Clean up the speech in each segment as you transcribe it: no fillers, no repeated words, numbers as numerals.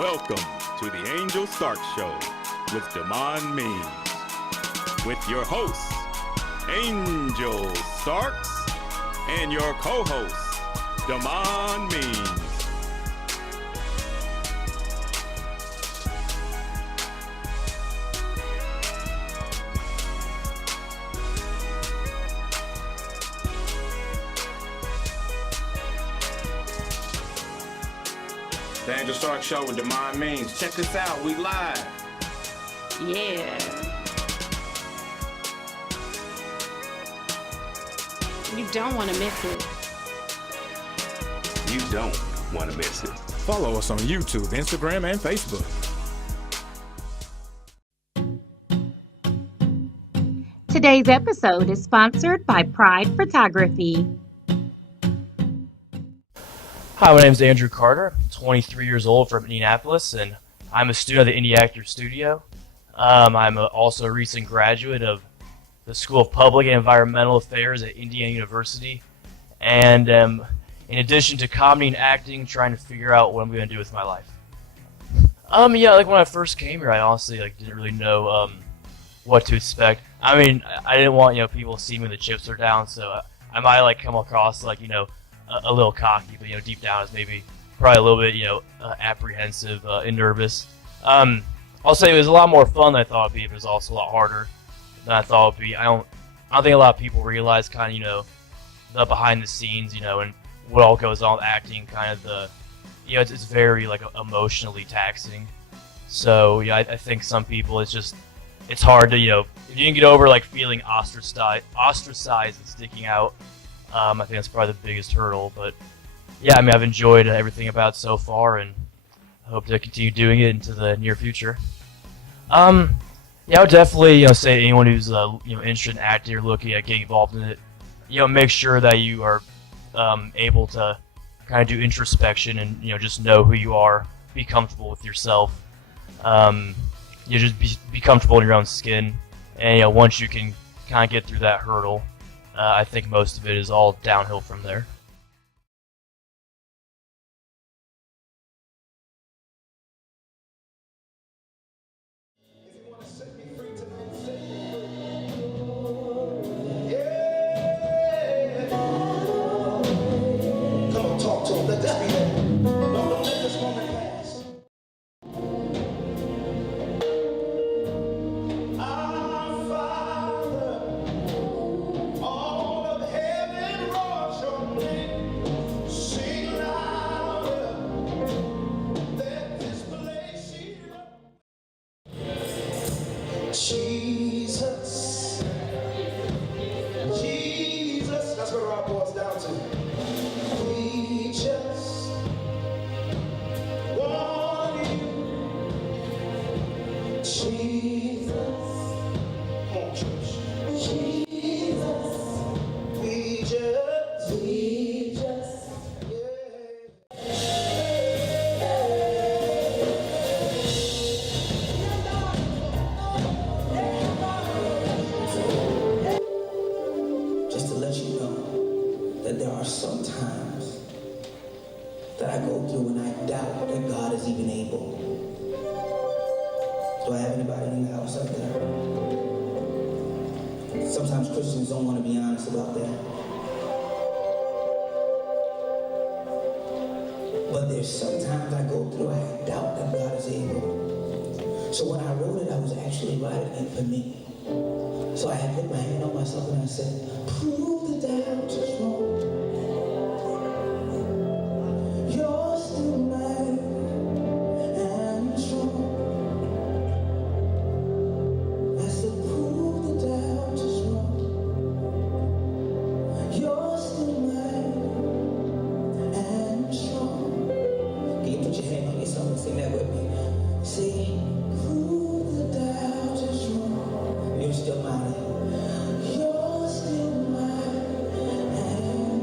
Welcome to the Angel Stark Show with Damon Means. With your hosts, Angel Starks, and your co-host, Damon Means. The Angel Stark Show with Damon Means. Check us out, we live. Yeah. You don't want to miss it. You don't want to miss it. Follow us on YouTube, Instagram, and Facebook. Today's episode is sponsored by Pride Photography. Hi, my name is Andrew Carter, 23 years old from Indianapolis, and I'm a student at the Indie Actor Studio. I'm also a recent graduate of the School of Public and Environmental Affairs at Indiana University, and in addition to comedy and acting, trying to figure out what I'm going to do with my life. When I first came here, I honestly didn't really know what to expect. I mean, I didn't want people to see me when the chips are down, so I might come across a little cocky, but deep down is maybe probably a little bit apprehensive and nervous. I'll say it was a lot more fun than I thought it'd be, but it was also a lot harder than I thought it'd be. I don't think a lot of people realize the behind the scenes, and what all goes on with acting. It's very emotionally taxing. So I think some people it's hard to if you can get over feeling ostracized and sticking out. I think that's probably the biggest hurdle, but yeah, I mean, I've enjoyed everything about it so far, and I hope to continue doing it into the near future. I would definitely say to anyone who's interested in acting or looking at getting involved in it, make sure that you are able to kind of do introspection and just know who you are, be comfortable with yourself, just be comfortable in your own skin, and once you can kind of get through that hurdle. I think most of it is all downhill from there. Come on, talk to him. Let this be there. Don't let this moment pass. Our Father, all of heaven roars your name. Sing louder. Let this place hear. Jesus, Jesus. That's what our boys down to. We just want you, Jesus. Come on, church. Jesus. We just, Just to let you know that there are some times that I go through and I doubt that God is even able. Do I have anybody in the house out there? Sometimes Christians don't want to be honest about that. But there's sometimes I go through, I doubt that God is able. So when I wrote it, I was actually writing it for me. So I had put my hand on myself and I said, prove the doubt is wrong. You're still mine and strong. I said, prove the doubt is wrong. You're still mine and strong. Can you put your hand on yourself and sing that with me? Say, prove the doubt is wrong. You're still mine. You're still mine and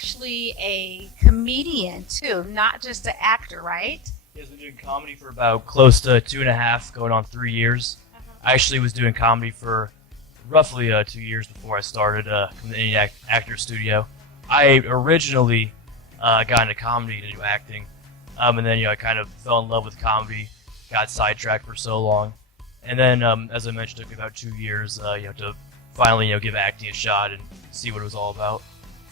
actually a comedian too, not just an actor, right? He has been doing comedy for about close to 2.5, going on 3 years. I actually was doing comedy for roughly 2 years before I started from the Indie Actor Studio. I originally got into comedy to do acting, and then I kind of fell in love with comedy, got sidetracked for so long, and then as I mentioned, it took me about 2 years to finally give acting a shot and see what it was all about.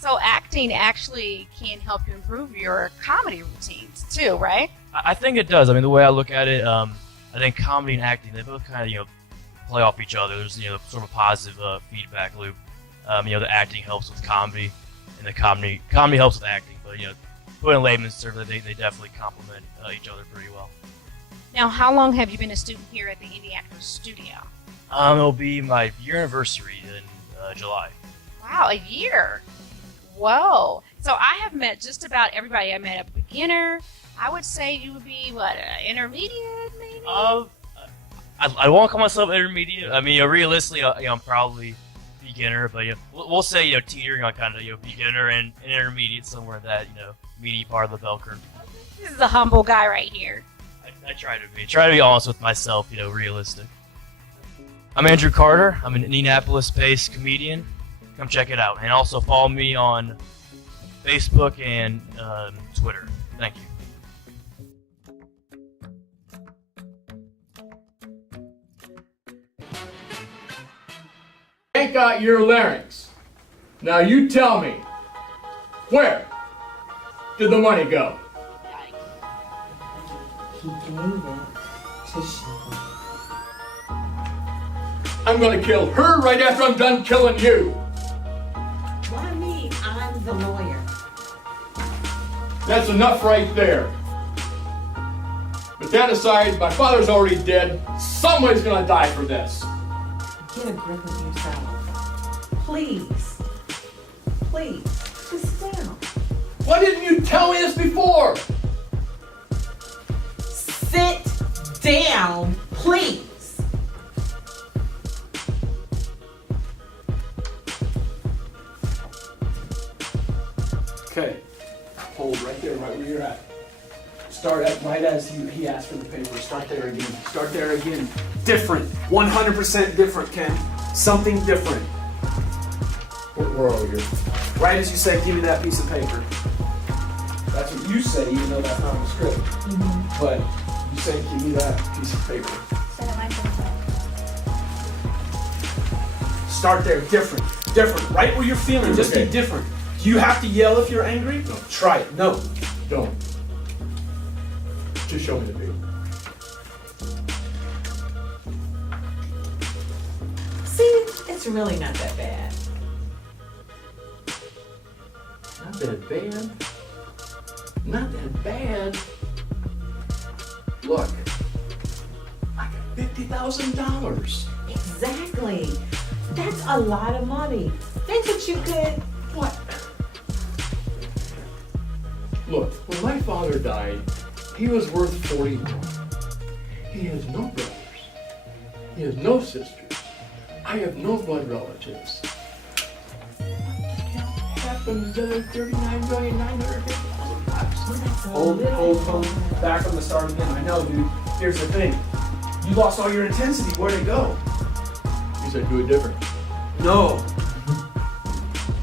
So acting actually can help you improve your comedy routines too, right? I think it does. I mean, the way I look at it, I think comedy and acting, they both kind of play off each other. There's sort of a positive feedback loop. The acting helps with comedy, and the comedy helps with acting. But put in layman's terms, they definitely complement each other pretty well. Now, how long have you been a student here at the Indie Actors Studio? It'll be my year anniversary in July. Wow, a year. Whoa. So I have met just about everybody. I met a beginner. I would say you would be, intermediate maybe? I won't call myself intermediate. I mean, realistically, I'm probably beginner, but we'll say teetering on kind of beginner and intermediate, somewhere in that meaty part of the bell curve. This is a humble guy right here. I try to be honest with myself, realistic. I'm Andrew Carter. I'm an Indianapolis-based comedian. Come check it out, and also follow me on Facebook and Twitter. Thank you. Take out your larynx. Now you tell me, where did the money go? He gave it to Sean. I'm gonna kill her right after I'm done killing you. Why me? I'm the lawyer. That's enough right there. But that aside, my father's already dead. Somebody's gonna die for this. Get a grip of yourself. Please. Please. Just sit down. Why didn't you tell me this before? Sit down, please. Okay, hold right there, right where you're at. Start at right as he asked for the paper. Start there again. Start there again. Different. 100% different, Ken. Something different. Where are we here? Right as you say, give me that piece of paper. That's what you say, even though that's not in the script. Mm-hmm. But you say, give me that piece of paper. Start there. Different. Different. Right where you're feeling. Just be different. Do you have to yell if you're angry? No. Try it. No. Don't. Just show me the paper. See, it's really not that bad. Not that bad. Not that bad. Look, I got $50,000. Exactly. That's a lot of money. Think what you could. What? Look, when my father died, he was worth $40 million. He has no brothers. He has no sisters. I have no blood relatives. What the hell happened to the $39,950,000? Hold. Back from the start again. I know, dude. Here's the thing. You lost all your intensity. Where'd it go? You said do it different. No.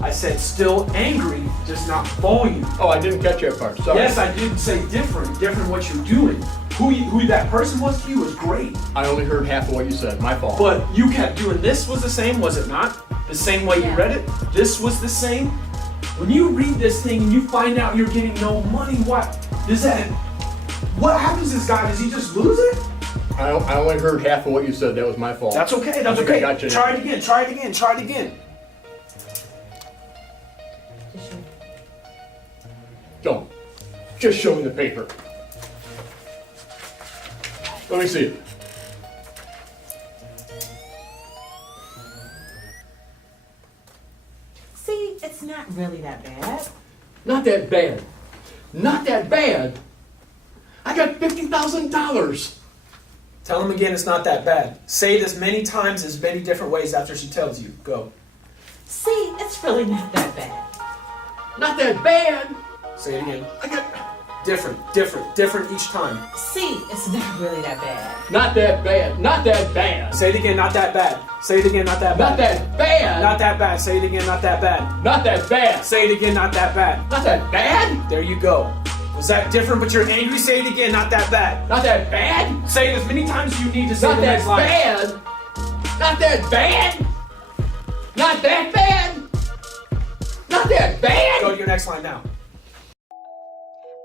I said still angry, just not volume. Oh, I didn't catch that part. Sorry. Yes, I did say different. Different what you're doing. Who that person was to you was great. I only heard half of what you said. My fault. But you kept doing this was the same, was it not? The same way you read it? This was the same? When you read this thing and you find out you're getting no money, what happens to this guy? Does he just lose it? I only heard half of what you said. That was my fault. That's okay. That's okay. Gotcha. Try it again. Try it again. Try it again. Don't. Just show me the paper. Let me see it. See, it's not really that bad. Not that bad. Not that bad. I got $50,000. Tell him again it's not that bad. Say it as many times as many different ways after she tells you. Go. See, it's really not that bad. Not that bad. Say it again. I got Different each time. See, it's not really that bad. not that bad. Not that bad. Say it again, not that bad. Say it again, not that bad. Not that bad. Not that bad. Say it again, not that bad. Not that bad. Say it again, not that bad. Not that bad. There you go. Was that different, but you're angry? Say it again, not that bad. Not that bad. Say it as many times as you need to say Not the that next line. bad. Not that bad. Not that bad. Not that bad. Go to your next line now.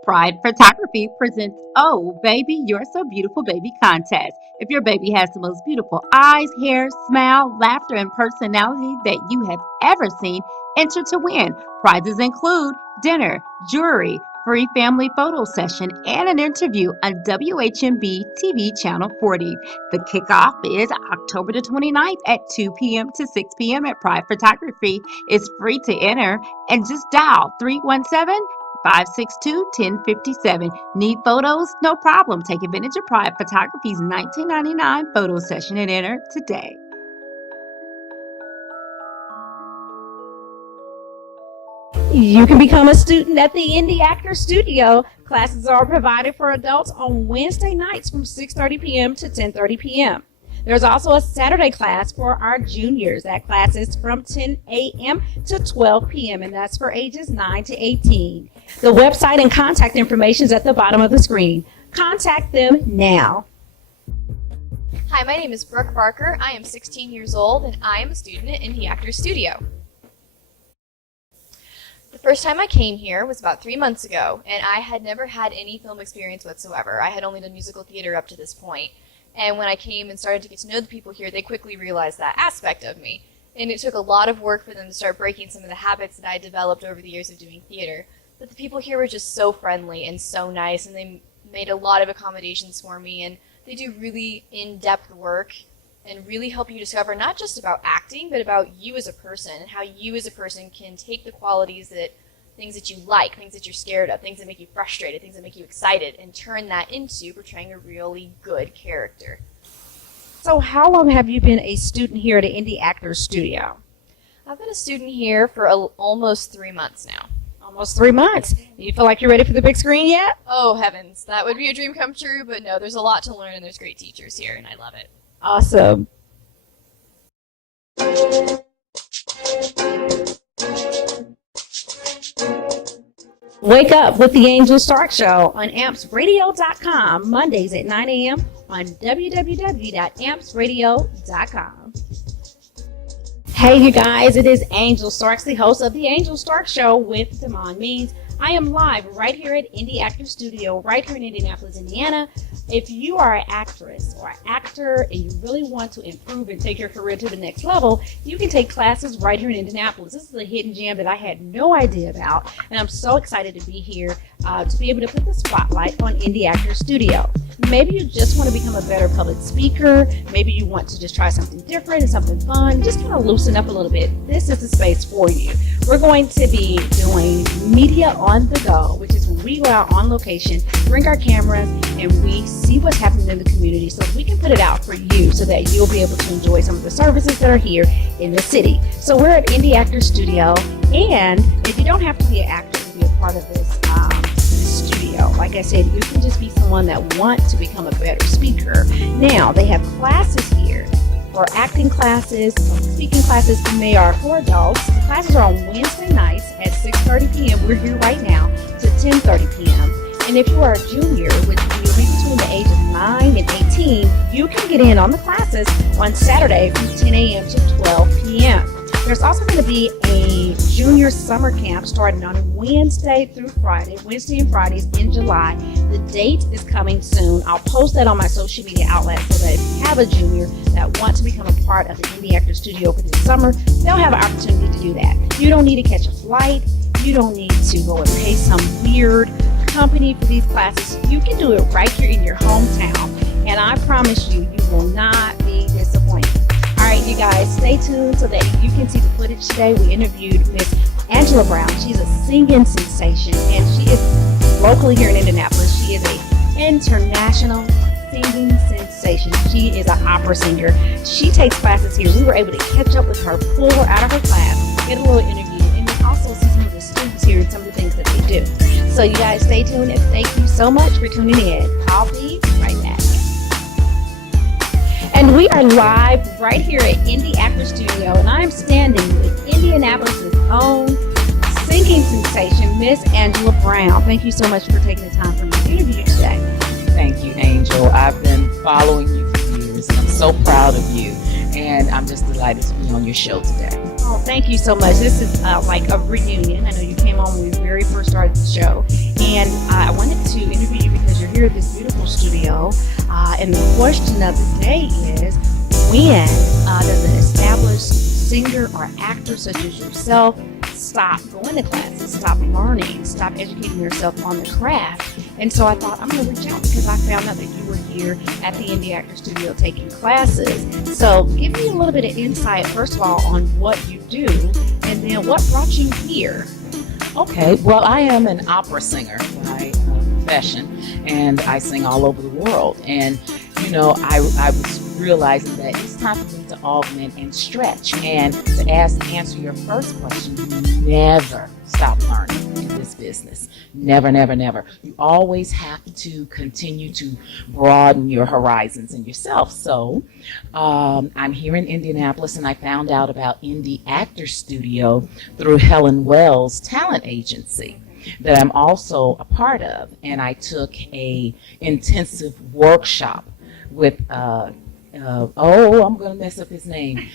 Pride Photography presents Oh Baby, You're So Beautiful Baby contest. If your baby has the most beautiful eyes, hair, smile, laughter, and personality that you have ever seen, enter to win. Prizes include dinner, jewelry, free family photo session, and an interview on WHMB TV Channel 40. The kickoff is October the 29th at 2 p.m. to 6 p.m. at Pride Photography. It's free to enter and just dial 317-562-1057. Need photos? No problem. Take advantage of Pride Photography's $19.99 photo session and enter today. You can become a student at the Indie Actor Studio. Classes are provided for adults on Wednesday nights from 6:30 p.m. to 10:30 p.m. There's also a Saturday class for our juniors. That class is from 10 a.m. to 12 p.m., and that's for ages 9 to 18. The website and contact information is at the bottom of the screen. Contact them now. Hi, my name is Brooke Barker. I am 16 years old, and I am a student at Indie Actor Studio. The first time I came here was about 3 months ago, and I had never had any film experience whatsoever. I had only done musical theater up to this point. And when I came and started to get to know the people here, they quickly realized that aspect of me. And it took a lot of work for them to start breaking some of the habits that I developed over the years of doing theater. But the people here were just so friendly and so nice, and they made a lot of accommodations for me, and they do really in-depth work and really help you discover not just about acting, but about you as a person, and how you as a person can take the qualities that, things that you like, things that you're scared of, things that make you frustrated, things that make you excited, and turn that into portraying a really good character. So how long have you been a student here at the Indie Actors Studio? I've been a student here for almost 3 months now. Almost 3 months. You feel like you're ready for the big screen yet? Oh, heavens. That would be a dream come true, but no, there's a lot to learn, and there's great teachers here, and I love it. Awesome. Wake up with the Angel Stark Show on ampsradio.com, Mondays at 9 a.m. on www.ampsradio.com. Hey, you guys, it is Angel Starks, the host of the Angel Stark Show with Damon Means. I am live right here at Indie Actor Studio, right here in Indianapolis, Indiana. If you are an actress or an actor and you really want to improve and take your career to the next level, you can take classes right here in Indianapolis. This is a hidden gem that I had no idea about, and I'm so excited to be here to be able to put the spotlight on Indie Actor Studio. Maybe you just want to become a better public speaker. Maybe you want to just try something different and something fun. Just kind of loosen up a little bit. This is the space for you. We're going to be doing media on the go, which is when we go out on location, bring our cameras, and we see what's happening in the community so we can put it out for you so that you'll be able to enjoy some of the services that are here in the city. So we're at Indie Actor Studio, and if you don't have to be an actor to be a part of this studio, like I said, you can just be someone that wants to become a better speaker. Now, they have classes here for acting classes, speaking classes, and they are for adults. The classes are on Wednesday nights at 6:30 p.m. We're here right now to 10:30 p.m. And if you are a junior, which you'll be between the ages of 9 and 18, you can get in on the classes on Saturday from 10 a.m. to 12 p.m. There's also going to be a junior summer camp starting on Wednesday through Friday, Wednesday and Fridays in July. The date is coming soon. I'll post that on my social media outlets so that if you have a junior that wants to become a part of the Indie Actor Studio for this summer, they'll have an opportunity to do that. You don't need to catch a flight. You don't need to go and pay some weird company for these classes. You can do it right here in your hometown, and I promise you, you will not be disappointed. All right, you guys, stay tuned so that you can see the footage today. We interviewed Miss Angela Brown. She's a singing sensation, and she is locally here in Indianapolis. She is an international singing sensation. She is an opera singer. She takes classes here. We were able to catch up with her, pull her out of her class, get a little interview, and then also see some of the students here hearing some of the things that they do. So you guys stay tuned, and thank you so much for tuning in. I'll be right back. And we are live right here at Indie Actor Studio, and I'm standing with Indianapolis' own singing sensation, Miss Angela Brown. Thank you so much for taking the time for me to interview you today. Thank you, Angel. I've been following you for years, and I'm so proud of you. And I'm just delighted to be on your show today. Oh, thank you so much. This is like a reunion. I know you came on when we very first started the show. And I wanted to interview you because you're here at this beautiful studio. And the question of the day is, when does an established singer or actor such as yourself stop going to classes, stop learning, stop educating yourself on the craft? And so I thought, I'm going to reach out because I found out that you were here at the Indie Actor Studio taking classes. So give me a little bit of insight, first of all, on what you do, and then what brought you here. Okay, well, I am an opera singer by profession, and I sing all over the world. And, you know, I was realizing that it's time for me to augment and stretch. And to answer your first question, you never stop learning in this business. Never, never, never. You always have to continue to broaden your horizons and yourself. So I'm here in Indianapolis, and I found out about Indie Actor Studio through Helen Wells' talent agency that I'm also a part of. And I took a intensive workshop with I'm going to mess up his name,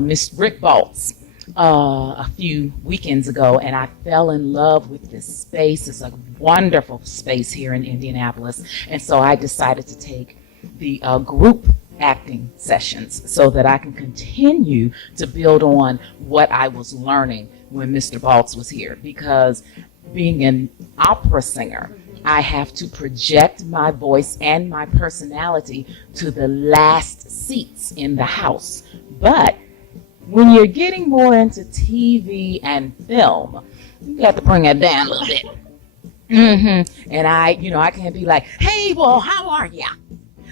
Miss Rick Baltz, a few weekends ago, and I fell in love with this space. It's a wonderful space here in Indianapolis, and so I decided to take the group acting sessions so that I can continue to build on what I was learning when Mr. Baltz was here, because being an opera singer, I have to project my voice and my personality to the last seats in the house. But when you're getting more into TV and film, you got to bring it down a little bit. And I can't be like, hey, well, how are ya?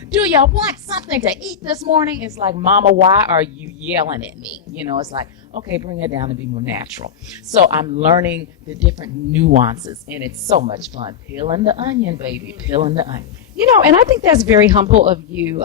Do you want something to eat this morning? It's like, Mama, why are you yelling at me? You know, it's like, okay, bring it down and be more natural. So I'm learning the different nuances, and it's so much fun. Peeling the onion, baby, peeling the onion. You know, and I think that's very humble of you,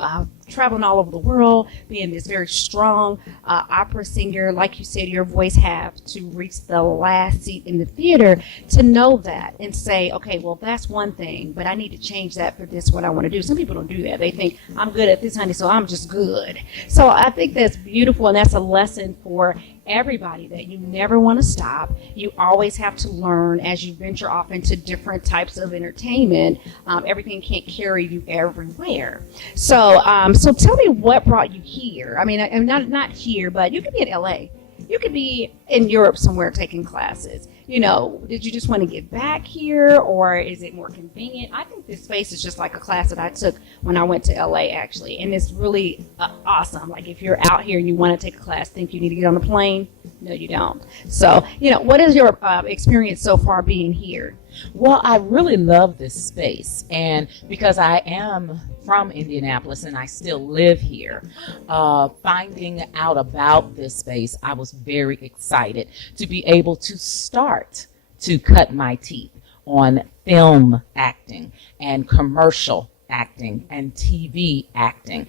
traveling all over the world, being this very strong opera singer. Like you said, your voice have to reach the last seat in the theater, to know that and say, okay, well, that's one thing, but I need to change that for this, what I want to do. Some people don't do that. They think, I'm good at this, honey, so I'm just good. So I think that's beautiful, and that's a lesson for everybody, that you never want to stop. You always have to learn as you venture off into different types of entertainment. Everything can't carry you everywhere. So tell me what brought you here. I mean, I'm not here, but you could be in LA. You could be in Europe somewhere taking classes. You know, did you just want to get back here, or is it more convenient? I think this space is just like a class that I took when I went to LA, actually, and it's really awesome. Like, if you're out here and you want to take a class, think you need to get on a plane? No, you don't. So, you know, what is your experience so far being here? Well, I really love this space, and because I am from Indianapolis and I still live here, finding out about this space, I was very excited to be able to start to cut my teeth on film acting and commercial acting and TV acting.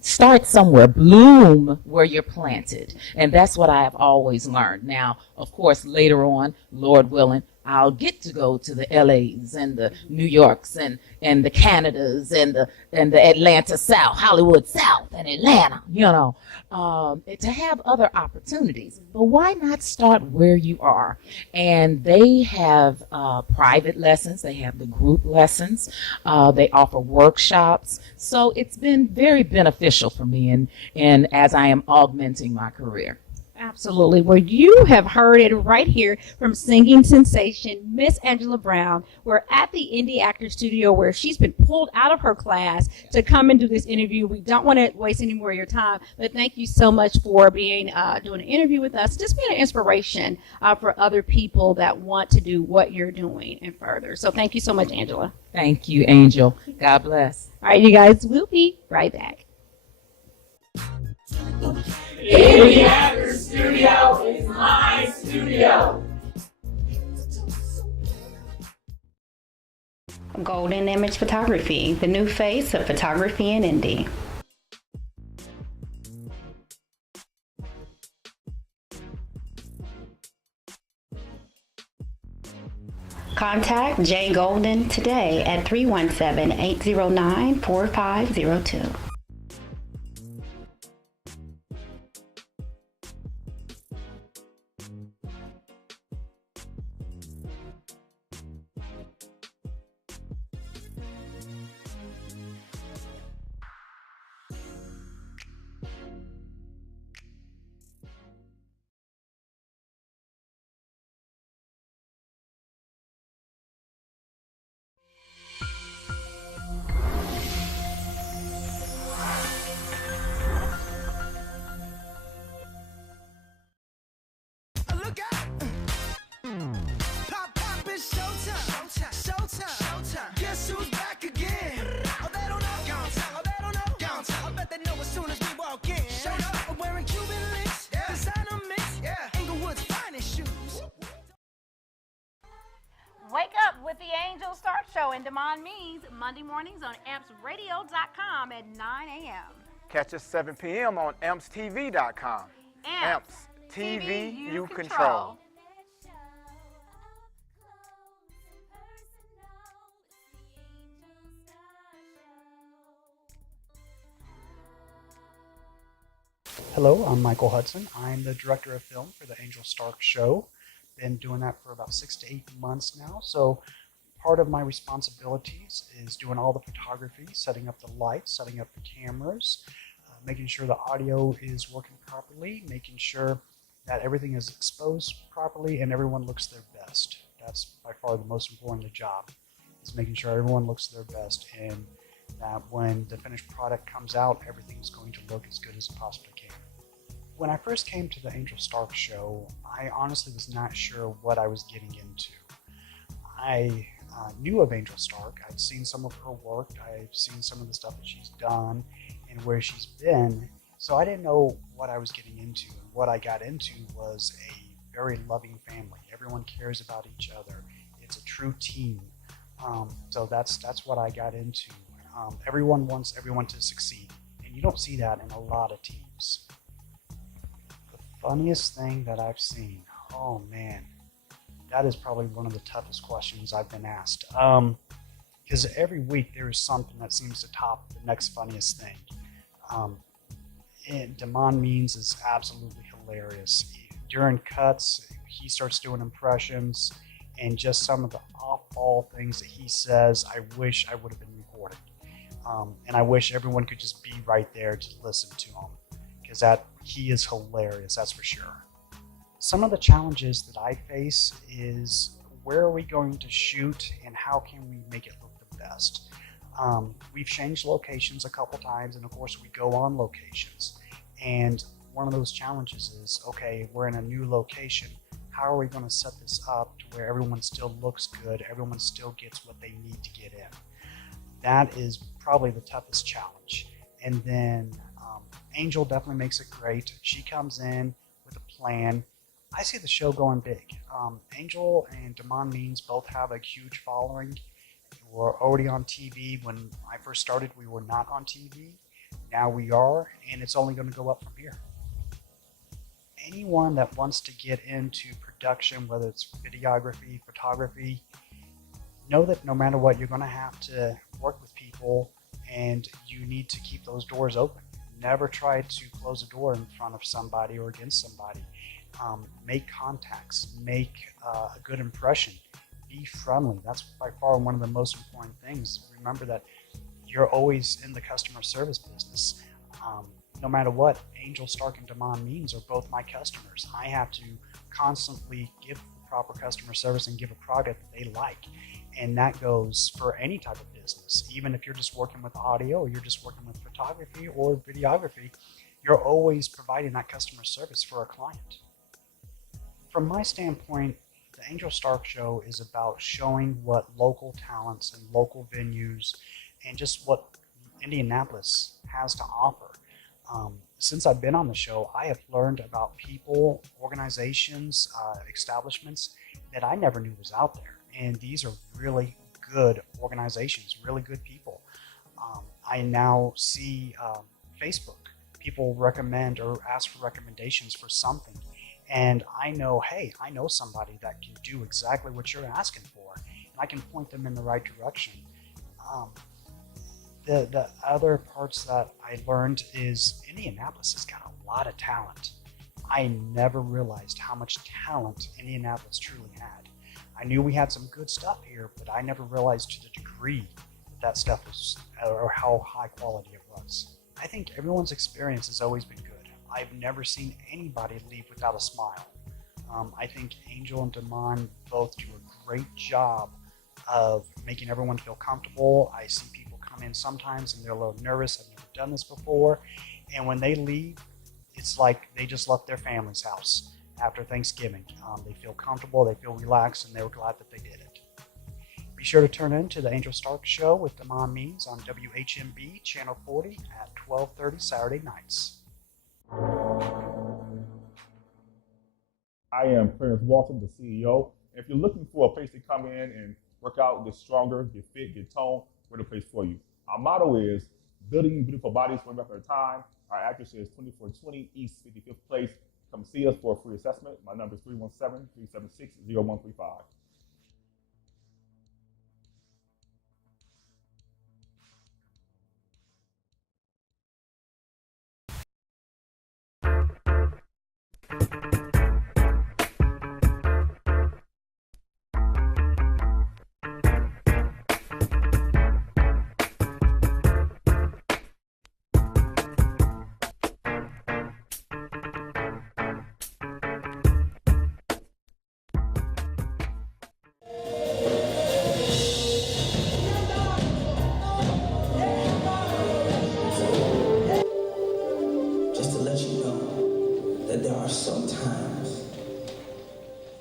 Start somewhere, bloom where you're planted, and that's what I have always learned. Now, of course, later on, Lord willing, I'll get to go to the LAs and the New Yorks and the Canadas and the Atlanta South, Hollywood South and Atlanta, you know, to have other opportunities. But why not start where you are? And they have private lessons. They have the group lessons. They offer workshops. So it's been very beneficial for me and as I am augmenting my career. Absolutely. Well, you have heard it right here from singing sensation Miss Angela Brown. We're at the Indie Actor Studio, where she's been pulled out of her class to come and do this interview. We don't want to waste any more of your time, but thank you so much for being doing an interview with us, just being an inspiration for other people that want to do what you're doing and further. So thank you so much, Angela. Thank you, Angel. God bless. All right, you guys, we'll be right back. Indie Actor Studio is my studio. Golden Image Photography, the new face of photography in Indy. Contact Jay Golden today at 317-809-4502. Wake up with the Angel Stark Show and Demond Means Monday mornings on ampsradio.com at 9 a.m. Catch us 7 p.m. on ampstv.com. Amps, TV you control. Hello, I'm Michael Hudson. I'm the director of film for the Angel Stark Show. Been doing that for about 6 to 8 months now. So part of my responsibilities is doing all the photography, setting up the lights, setting up the cameras, making sure the audio is working properly, making sure that everything is exposed properly and everyone looks their best. That's by far the most important of the job, is making sure everyone looks their best and that when the finished product comes out, everything's going to look as good as it possibly can. When I first came to the Angel Stark Show, I honestly was not sure what I was getting into. I knew of Angel Stark. I'd seen some of her work. I've seen some of the stuff that she's done and where she's been. So I didn't know what I was getting into. And what I got into was a very loving family. Everyone cares about each other. It's a true team. So that's what I got into. Everyone wants everyone to succeed. And you don't see that in a lot of teams. The funniest thing that I've seen, oh man, that is probably one of the toughest questions I've been asked. Because every week there is something that seems to top the next funniest thing. And Demond Means is absolutely hilarious. During cuts, he starts doing impressions, and just some of the off-ball things that he says, I wish I would have been recording. And I wish everyone could just be right there to listen to him, because he is hilarious, that's for sure. Some of the challenges that I face is where are we going to shoot and how can we make it look the best? We've changed locations a couple times, and of course we go on locations. And one of those challenges is, okay, we're in a new location. How are we going to set this up to where everyone still looks good, everyone still gets what they need to get in? That is probably the toughest challenge. And then Angel definitely makes it great. She comes in with a plan. I see the show going big. Angel and Demond Means both have a huge following. We're already on TV. When I first started, we were not on TV. Now we are, and it's only going to go up from here. Anyone that wants to get into production, whether it's videography, photography, know that no matter what, you're going to have to work with people, and you need to keep those doors open. Never try to close a door in front of somebody or against somebody. Make contacts, make a good impression, be friendly. That's by far one of the most important things. Remember that you're always in the customer service business. No matter what, Angel Stark and Demond Means are both my customers. I have to constantly give the proper customer service and give a product that they like. And that goes for any type of business. Even if you're just working with audio, or you're just working with photography or videography, you're always providing that customer service for a client. From my standpoint, the Angel Stark Show is about showing what local talents and local venues and just what Indianapolis has to offer. Since I've been on the show, I have learned about people, organizations, establishments that I never knew was out there. And these are really good organizations. organizations, really good people. I now see Facebook. People recommend or ask for recommendations for something. And I know, hey, I know somebody that can do exactly what you're asking for. And I can point them in the right direction. The other parts that I learned is Indianapolis has got a lot of talent. I never realized how much talent Indianapolis truly had. I knew we had some good stuff here, but I never realized to the degree that stuff was, or how high quality it was. I think everyone's experience has always been good. I've never seen anybody leave without a smile. I think Angel and Damon both do a great job of making everyone feel comfortable. I see people come in sometimes and they're a little nervous. I've never done this before. And when they leave, it's like they just left their family's house after Thanksgiving. They feel comfortable, they feel relaxed, and they were glad that they did it. Be sure to tune in to the Angel Stark Show with Damon Means on WHMB Channel 40 at 12:30 Saturday nights. I am Clarence Walton, the CEO. If you're looking for a place to come in and work out, get stronger, get fit, get toned, we're the place for you. Our motto is building beautiful bodies one rep at a time. Our address is 2420 East 55th Place. Come see us for a free assessment. My number is 317-376-0135. Just to let you know that there are some times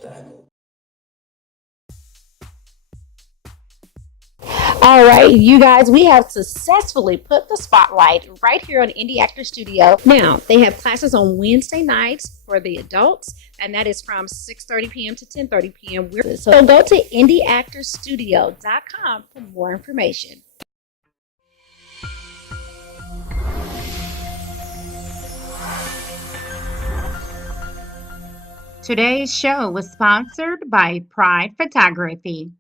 that I go. All right, you guys, we have successfully put the spotlight right here on Indie Actor Studio. Now, they have classes on Wednesday nights for the adults, and that is from 6:30 p.m. to 10:30 p.m. So go to indieactorstudio.com for more information. Today's show was sponsored by Pride Photography.